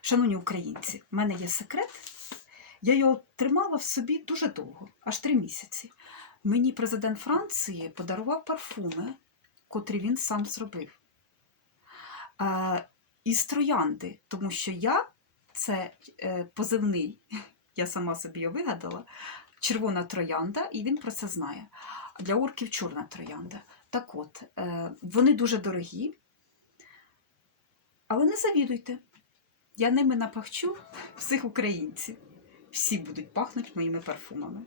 Шановні українці, в мене є секрет. Я його тримала в собі дуже довго, аж три місяці. Мені президент Франції подарував парфуми, котрі він сам зробив. Е, із троянди, тому що я це е, позивний, я сама собі його вигадала, червона троянда, і він про це знає. Для орків чорна троянда. Так от, е, вони дуже дорогі, але не завідуйте. Я ними напахчу всіх українців. Всі будуть пахнути моїми парфумами.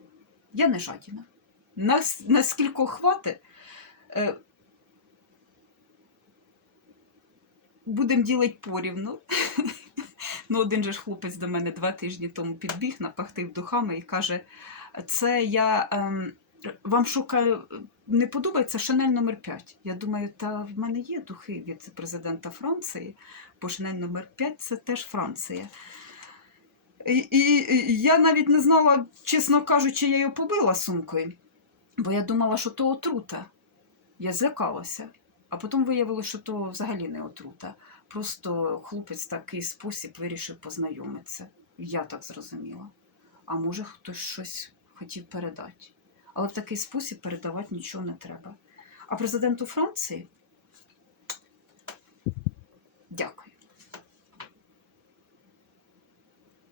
Я не жадіна. Нас, наскільки хватить, е, будемо ділити порівну. Ну, один же ж хлопець до мене два тижні тому підбіг, напахтив духами і каже: це я ем, вам шукаю, не подобається Шанель номер 5. Я думаю, та в мене є духи від президента Франції, бо Шанель номер 5 це теж Франція. І, і, я навіть не знала, чесно кажучи, я його побила сумкою, бо я думала, що то отрута. Я злякалася. А потім виявилося, що то взагалі не отрута. Просто хлопець такий спосіб вирішив познайомитися. Я так зрозуміла. А може, хтось щось хотів передати. Але в такий спосіб передавати нічого не треба. А президенту Франції